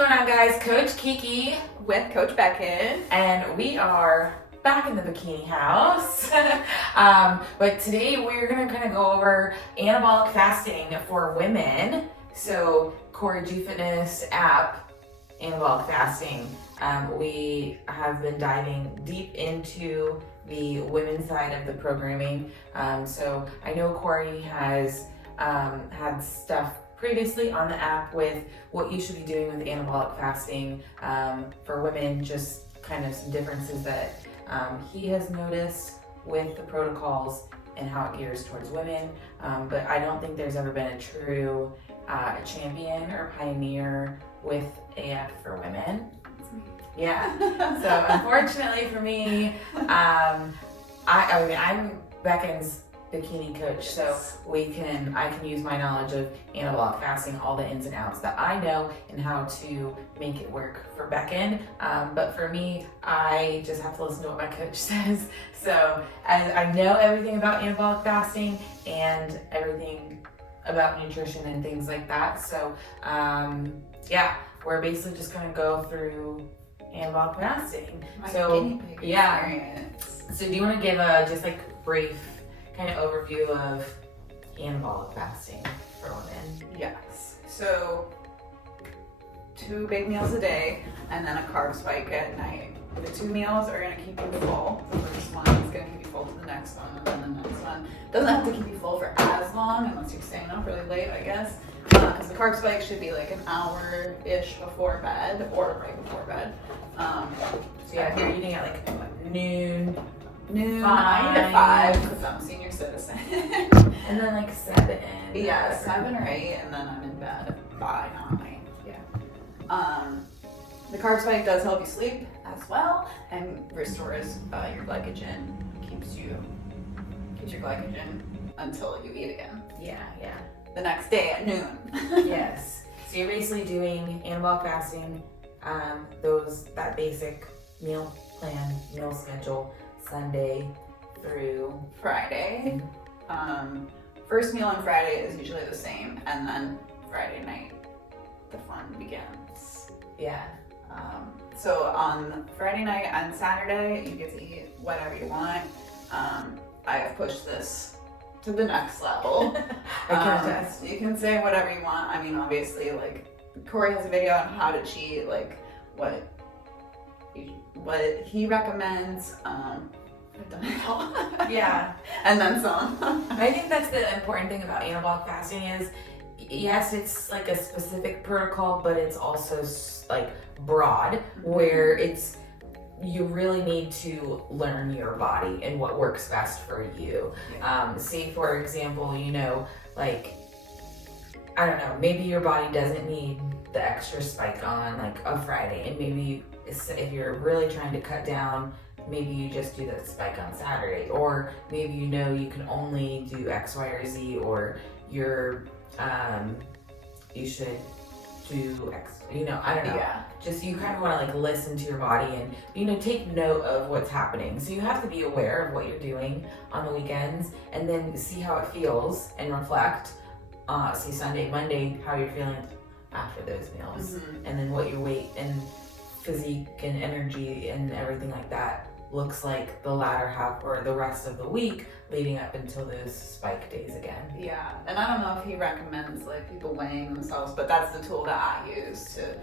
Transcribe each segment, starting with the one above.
going on, guys? Coach Kiki with Coach Beckyn, and we are back in the bikini house. But today we're gonna kind of go over anabolic fasting for women. So Cory Fitness app, anabolic fasting. We have been diving deep into the women's side of the programming. So I know Cory has had stuff previously on the app with what you should be doing with anabolic fasting for women, just kind of some differences that he has noticed with the protocols and how it gears towards women. But I don't think there's ever been a true champion or pioneer with AF for women. Yeah. So unfortunately for me, I'm Beckyn's bikini coach, so I can use my knowledge of anabolic fasting, all the ins and outs that I know, and how to make it work for Beckyn. But for me, I just have to listen to what my coach says. So as I know everything about anabolic fasting and everything about nutrition and things like that. So yeah, we're basically just gonna go through anabolic fasting. Experience. So do you want to give a just like brief kind of overview of anabolic fasting for women? Yes. So 2 big meals a day and then a carb spike at night. The 2 meals are going to keep you full. The first one is going to keep you full to the next one, and then the next one doesn't have to keep you full for as long unless you're staying up really late, I guess. Because the carb spike should be like an hour-ish before bed or right before bed. So yeah, if you're eating at like what, noon, 9 to 5, because I'm a senior citizen. and then like 7. Yeah, 7 or 8, and then I'm in bed by 9. Yeah. The carb spike does help you sleep as well, and restores your glycogen. Keeps your glycogen until you eat again. Yeah. The next day at noon. Yes. So you're basically doing anabolic fasting, that basic meal plan, meal schedule, Sunday through Friday. First meal on Friday is usually the same, and then Friday night the fun begins. Yeah. So on Friday night and Saturday you get to eat whatever you want. I have pushed this to the next level. I can attest. You can say whatever you want. I mean, obviously, like Cory has a video on how to cheat, like what he recommends. I've done it all. Yeah. And then some. I think that's the important thing about anabolic fasting is, yes, it's like a specific protocol, but it's also like broad, where you really need to learn your body and what works best for you. Say for example, like, I don't know, maybe your body doesn't need the extra spike on like a Friday, and maybe if you're really trying to cut down, maybe you just do the spike on Saturday, or maybe you can only do X, Y, or Z, or you should do X, I don't know. Yeah. Just you kind of want to like listen to your body and take note of what's happening. So you have to be aware of what you're doing on the weekends, and then see how it feels and reflect. See Sunday, Monday, how you're feeling after those meals, and then what your weight and physique and energy and everything like that looks like the latter half or the rest of the week leading up until those spike days again. Yeah, and I don't know if he recommends like people weighing themselves, but that's the tool that I use to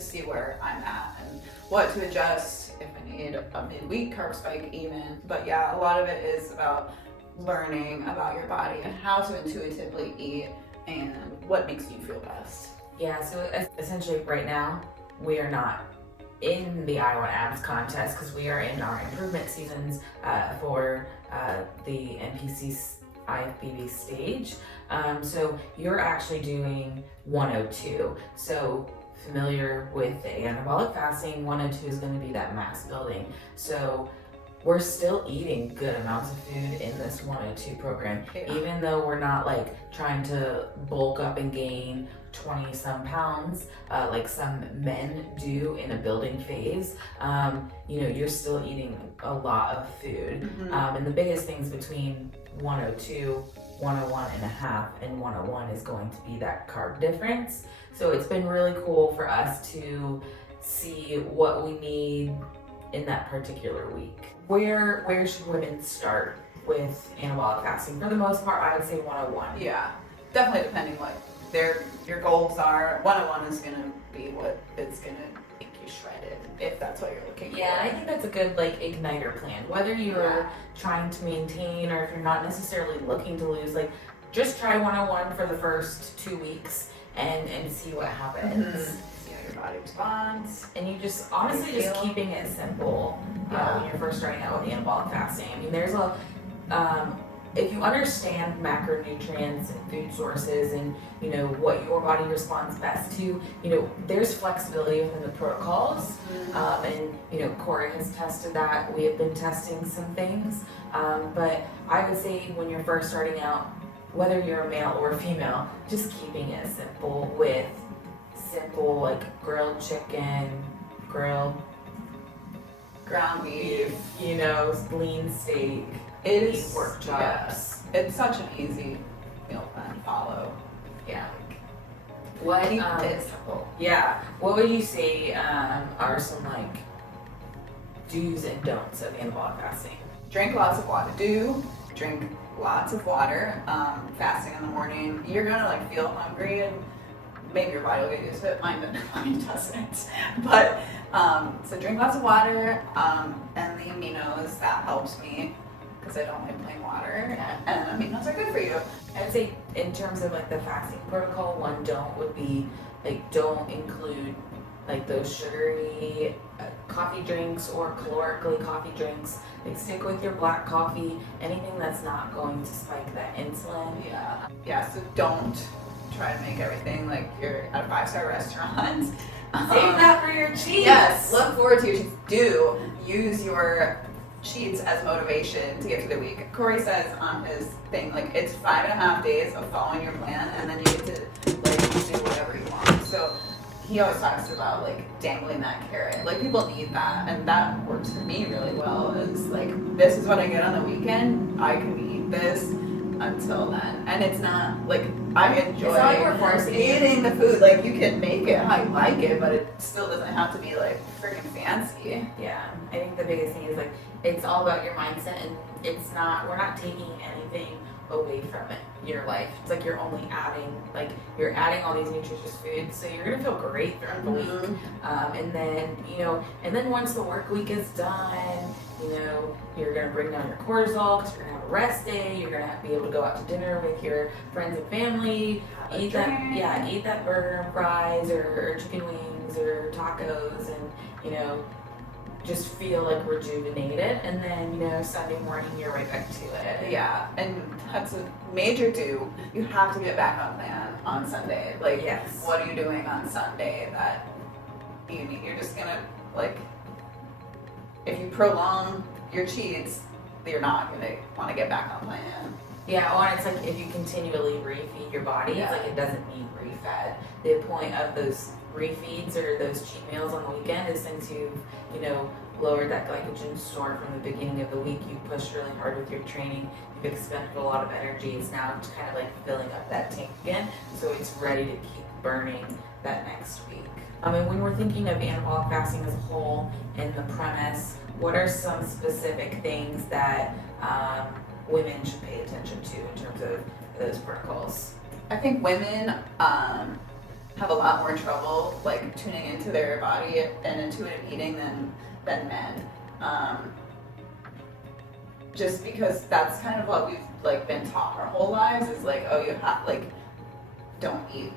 see where I'm at and what to adjust if I need a midweek carb spike even. But yeah, a lot of it is about learning about your body and how to intuitively eat and what makes you feel best. Yeah, so essentially right now we are not in the I Want Abs contest because we are in our improvement seasons for the NPC IFBB stage. So you're actually doing 102. So familiar with the anabolic fasting, 102 is going to be that mass building. So we're still eating good amounts of food in this 102 program, even though we're not like trying to bulk up and gain 20 some pounds like some men do in a building phase. You're still eating a lot of food. And the biggest things between 102 101.5, and 101 is going to be that carb difference. So it's been really cool for us to see what we need in that particular week. Where should women start with anabolic fasting? For the most part, I would say 101. Yeah, definitely depending what your goals are. 101 is gonna be what it's gonna make you shredded, if that's what you're looking for. Yeah, I think that's a good like igniter plan. Whether you're trying to maintain or if you're not necessarily looking to lose, like just try 101 for the first 2 weeks and see what happens. See how your body responds. And you just honestly just keeping it simple when you're first starting out with anabolic fasting. I mean, there's a if you understand macronutrients and food sources and you know what your body responds best to, you know there's flexibility within the protocols. And you know Cory has tested that. We have been testing some things, but I would say when you're first starting out, whether you're a male or a female, just keeping it simple with simple like grilled chicken, grilled ground beef, you know, lean steak. It is pork chops. Yes. It's such an easy meal plan to follow. Yeah. What is simple? Yeah. What would you say are some like do's and don'ts of anabolic fasting? Drink lots of water. Drink lots of water. Fasting in the morning, you're gonna like feel hungry and maybe your body will get used to it. Mine doesn't. But so drink lots of water and the aminos, that helps me because I don't like plain water, and aminos are good for you. I'd say in terms of like the fasting protocol, one don't would be like don't include like those sugary coffee drinks or calorically coffee drinks. Like stick with your black coffee, anything that's not going to spike that insulin. Yeah, so don't try to make everything like you're at a 5-star restaurant. Save that for your cheats. Yes, look forward to your cheats. Do use your cheats as motivation to get through the week. Cory says on his thing, like it's 5.5 days of following your plan, and then you get to like do whatever you want. So he always talks about like dangling that carrot. Like people need that, and that works for me really well. Is like this is what I get on the weekend. I can eat this until then, and it's not like I enjoy eating the food. Like you can make it how you like it, but it still doesn't have to be like freaking fancy. Yeah, I think the biggest thing is like it's all about your mindset, and it's not, we're not taking anything away from it, your life. It's like you're only adding, like you're adding all these nutritious foods, so you're gonna feel great throughout the week. And then, you know, and then once the work week is done, you know, you're gonna bring down your cortisol because you're gonna have a rest day. You're gonna be able to go out to dinner with your friends and family, eat that burger and fries or chicken wings or tacos, and you know, just feel like rejuvenated. And then, you know, Sunday morning you're right back to it. Yeah, and that's a major do. You have to get back on plan on Sunday. Like, yes. What are you doing on Sunday that you need? You're just gonna like, if you prolong your cheats, you're not gonna want to get back on plan. Yeah, well, and it's like if you continually refeed your body, it's like it doesn't need refed. The point of those refeeds or those cheat meals on the weekend is since you've, you know, lowered that glycogen store from the beginning of the week, you pushed really hard with your training, you've expended a lot of energy, it's now just kind of like filling up that tank again, so it's ready to keep burning that next week. And when we're thinking of anabolic fasting as a whole and the premise, what are some specific things that women should pay attention to in terms of those protocols? I think women have a lot more trouble like tuning into their body and intuitive eating than men. Just because that's kind of what we've like been taught our whole lives is like, oh, you have like, don't eat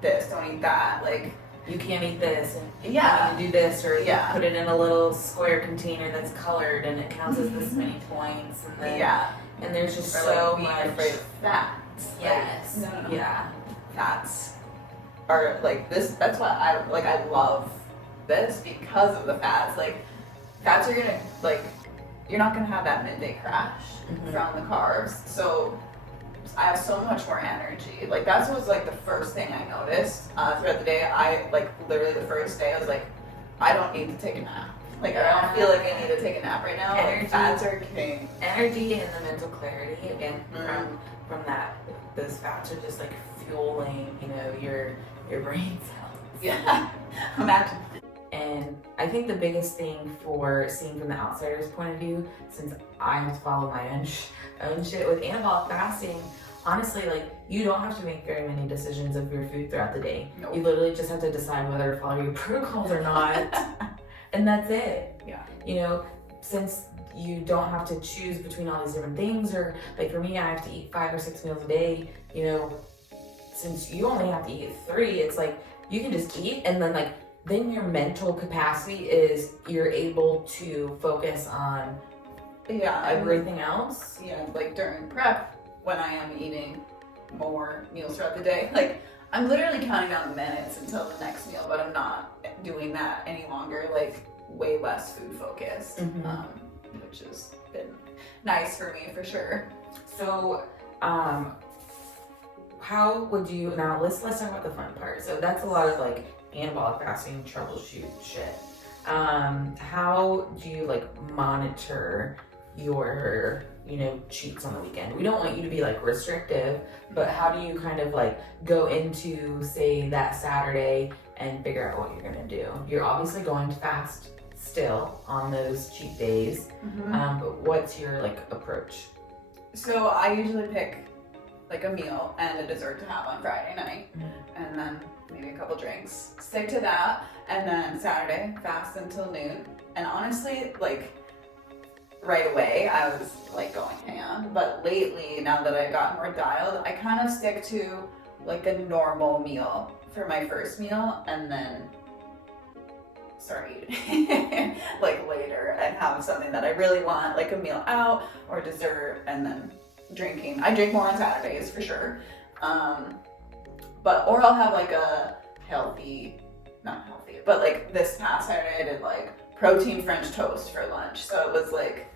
this, don't eat that, like you can't eat this, and you need to do this, or Yeah. put it in a little square container that's colored and it counts as this many points, and then and there's just or, so like, much. being afraid of fats. Yes. Like, no. Yeah. Fats are like this. That's why I love this because of the fats. Like fats are gonna like you're not gonna have that midday crash from the carbs. So I have so much more energy. Like that was like the first thing I noticed throughout the day. I like literally the first day I was like, I don't need to take a nap. Like I don't feel like I need to take a nap right now. Like fats are king. Energy and the mental clarity again from those fats are just like fueling, your brain cells. Yeah. Imagine. And I think the biggest thing for seeing from the outsider's point of view, since I have to follow my own shit with anabolic fasting, honestly, like, you don't have to make very many decisions of your food throughout the day. Nope. You literally just have to decide whether to follow your protocols or not. And that's it. Yeah. Since you don't have to choose between all these different things, or like for me, I have to eat 5 or 6 meals a day, since you only have to eat 3, it's like you can just eat, and then your mental capacity is you're able to focus on everything else. Yeah, like during prep, when I am eating more meals throughout the day, like I'm literally counting down the minutes until the next meal, but I'm not doing that any longer, like way less food focused, which has been nice for me for sure. So, how would you, now let's talk about the fun part. So that's a lot of like anabolic fasting troubleshoot shit. How do you like monitor your cheats on the weekend? We don't want you to be like restrictive, but how do you kind of like go into, say, that Saturday and figure out what you're gonna do? You're obviously going to fast still on those cheat days, but what's your like approach? So I usually pick like a meal and a dessert to have on Friday night, and then maybe a couple drinks. Stick to that, and then Saturday fast until noon. And honestly, like right away, I was like going ham. But lately, now that I got more dialed, I kind of stick to like a normal meal for my first meal, and then start eating like later and have something that I really want, like a meal out or dessert, and then drinking. I drink more on Saturdays for sure. Or I'll have like a not healthy, but like this past Saturday I did like protein French toast for lunch. So it was like,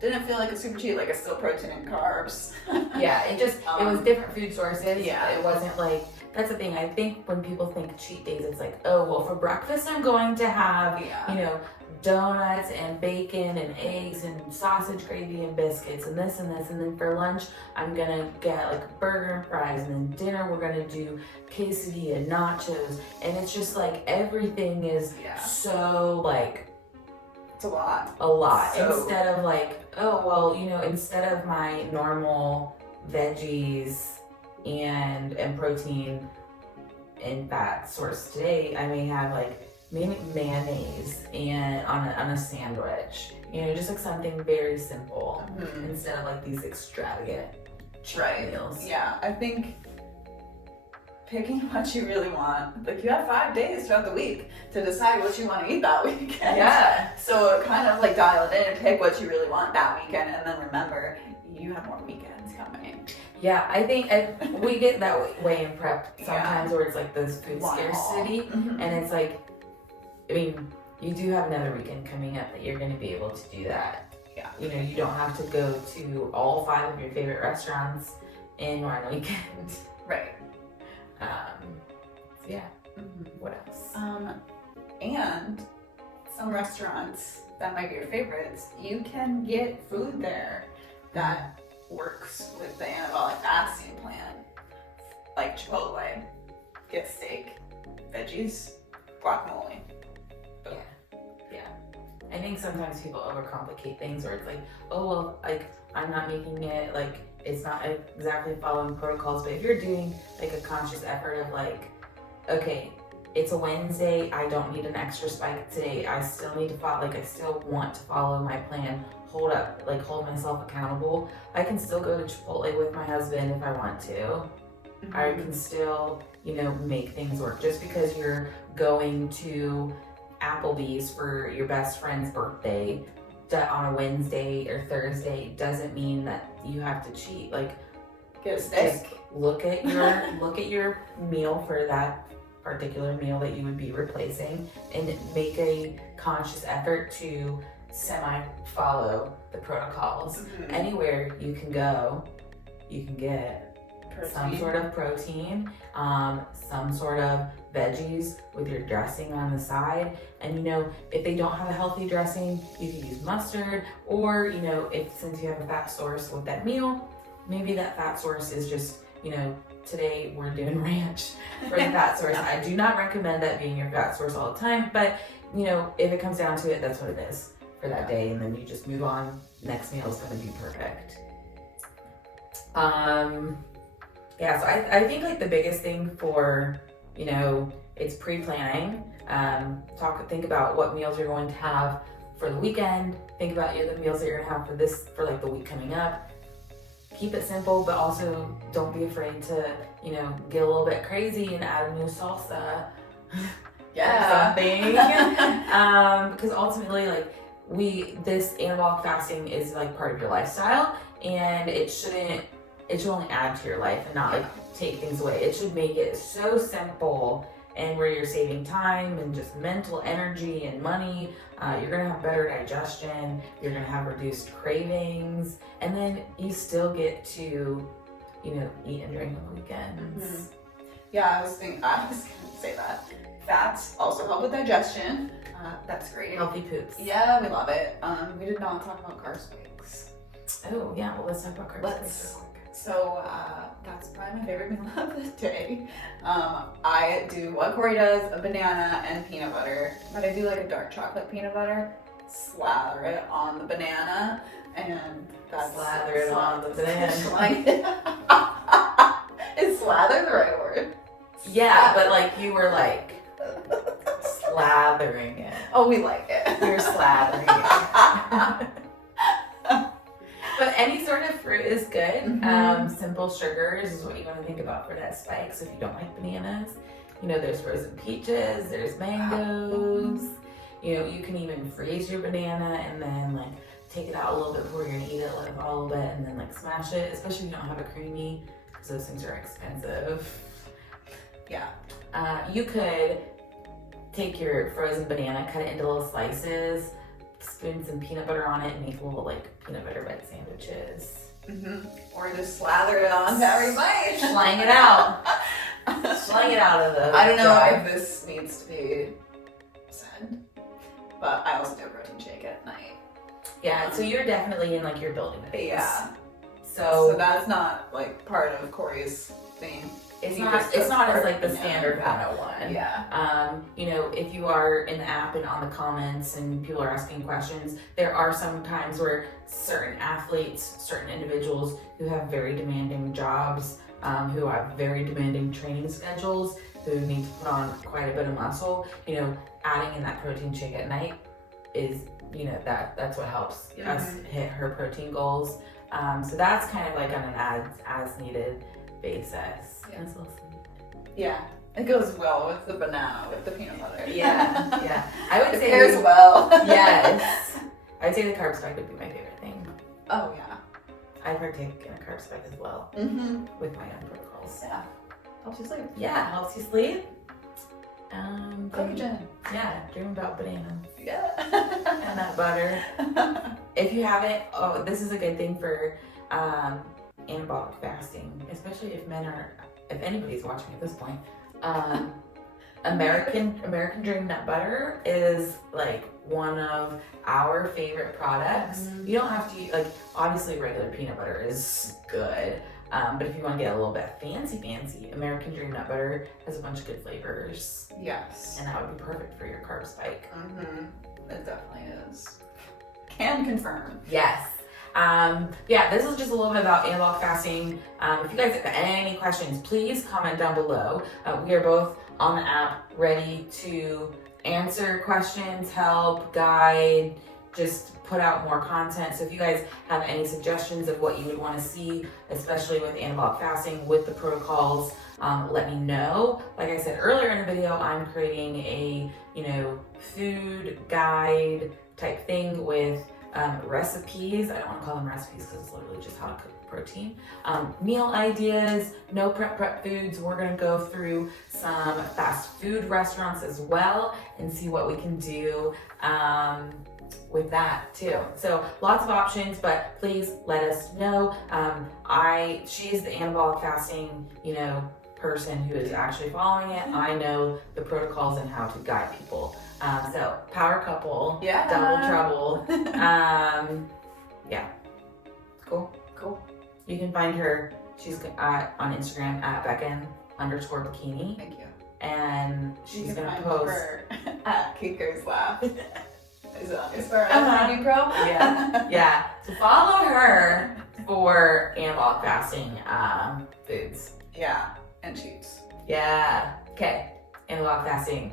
didn't feel like a super cheat, like it's still protein and carbs. Yeah, it was different food sources. Yeah. It wasn't like, that's the thing. I think when people think cheat days, it's like, oh, well, for breakfast I'm going to have, donuts and bacon and eggs and sausage gravy and biscuits and this and this. And then for lunch, I'm gonna get like burger and fries. And then dinner, we're gonna do quesadilla, nachos. And it's just like everything is so like, it's a lot. So, instead of like, oh, well, instead of my normal veggies and protein and fat source today, I may have like maybe mayonnaise and on a sandwich, just like something very simple instead of like these extravagant meals. Yeah, I think picking what you really want, like you have 5 days throughout the week to decide what you want to eat that weekend. Yeah. So kind of like dial it in and pick what you really want that weekend, and then remember you have more weekends coming. Yeah, I think we get that way in prep sometimes, where it's like this food scarcity, and it's like, I mean, you do have another weekend coming up that you're going to be able to do that. Yeah. You don't have to go to all 5 of your favorite restaurants in one weekend. Right. What else? And some restaurants that might be your favorites, you can get food there that works with the anabolic fasting plan, like Chipotle. Get steak, veggies, guacamole. Yeah. I think sometimes people overcomplicate things, where it's like, oh, well, like, I'm not making it, like, it's not exactly following protocols, but if you're doing like a conscious effort of like, okay, it's a Wednesday, I don't need an extra spike today, I still need to follow, like, I still want to follow my plan, hold myself accountable, I can still go to Chipotle with my husband if I want to. I can still, make things work. Just because you're going to Applebee's for your best friend's birthday on a Wednesday or Thursday doesn't mean that you have to cheat. Like, get a steak. Just look at your meal for that particular meal that you would be replacing, and make a conscious effort to semi-follow the protocols. Anywhere you can go, you can get some sort of protein, some sort of veggies with your dressing on the side. And, you know, if they don't have a healthy dressing, you can use mustard, or, you know, since you have a fat source with that meal, maybe that fat source is just, you know, today we're doing ranch for the fat source. I do not recommend that being your fat source all the time, but, you know, if it comes down to it, that's what it is for that day, and then you just move on. Next meal is going to be perfect. Yeah, so I think like the biggest thing for, you know, it's pre-planning. Think about what meals you're going to have for the weekend. Think about the meals that you're gonna have for like the week coming up. Keep it simple, but also don't be afraid to, you know, get a little bit crazy and add a new salsa. Yeah. Something. Because ultimately, like, this anabolic fasting is like part of your lifestyle, and it should only add to your life and not like take things away. It should make it so simple, and where you're saving time and just mental energy and money. You're gonna have better digestion, you're gonna have reduced cravings, and then you still get to, you know, eat and drink on the weekends. Mm-hmm. Yeah, I was gonna say that. Fats also help with digestion. That's great. Healthy poops. Yeah, we love it. We did not talk about carb spikes. Oh yeah, well, let's talk about carb spikes. So that's probably my favorite meal of the day. I do what Cory does, a banana and peanut butter, but I do like a dark chocolate peanut butter, slather it on the banana, and that's Slather it on the banana. Like, is slather the right word? Yeah, but like you were like slathering it. Oh, we like it. You're slathering it. But any sort of fruit is good. Mm-hmm. Simple sugars is what you want to think about for that spike. So if you don't like bananas, you know, there's frozen peaches, there's mangoes. You know, you can even freeze your banana and then like take it out a little bit before you're gonna eat it, let it fall a little bit, and then like smash it, especially if you don't have a creamy, because those things are expensive. Yeah. You could take your frozen banana, cut it into little slices, spoon some peanut butter on it, and make little like peanut butter bread sandwiches. Mm-hmm. Or just slather it on to every bite. Slang it out. Slang it out of the I don't know jar. if this needs to be said, but I also do a protein shake at night. Yeah, so you're definitely in like your building phase. Yeah. So that's not like part of Cory's thing. it's not as like the standard 101. Yeah. You know, if you are in the app and on the comments and people are asking questions, there are some times where certain athletes, certain individuals who have very demanding jobs, who have very demanding training schedules, who need to put on quite a bit of muscle, you know, adding in that protein shake at night is, you know, that's what helps us hit her protein goals. So that's kind of like on an as needed basis. Yeah. It's a little sweet. Yeah. It goes well with the banana, with the peanut butter. Yeah. I would It say pairs well. yes. I would say the carb spike would be my favorite thing. Oh yeah. I partake in a carb spike as well Mm-hmm. with my own protocols. Yeah. Helps you sleep. Yeah, helps you sleep. Glycogen. Yeah, dream about bananas Yeah. and that butter. If you haven't, this is a good thing for anabolic fasting, especially if anybody's watching at this point. American Dream Nut Butter is like one of our favorite products. Mm-hmm. You don't have to like, obviously regular peanut butter is good, but if you want to get a little bit fancy, American Dream Nut Butter has a bunch of good flavors, Yes. and that would be perfect for your carb spike. Mm-hmm. It definitely is. Can confirm. Yes. Yeah, this is just a little bit about anabolic fasting. If you guys have any questions, please comment down below. We are both on the app ready to answer questions, help, guide, just put out more content. So if you guys have any suggestions of what you would want to see, especially with anabolic fasting, with the protocols, let me know. Like I said earlier in the video, I'm creating a, food guide type thing with recipes. I don't want to call them recipes because it's literally just how to cook protein. Meal ideas, no prep foods. We're going to go through some fast food restaurants as well and see what we can do with that too. So lots of options, but please let us know. She's the anabolic fasting, person who is actually following it. I know the protocols and how to guide people. So power couple, Yeah. double trouble. Yeah, cool. You can find her. She's on Instagram at Beckyn_Bikini, Thank you. and You she's can gonna find post. her at Kiko's Laugh. Is for FBB Pro? Yeah. So follow her for anabolic fasting foods. Yeah, and cheats. Yeah. Okay. Anabolic fasting.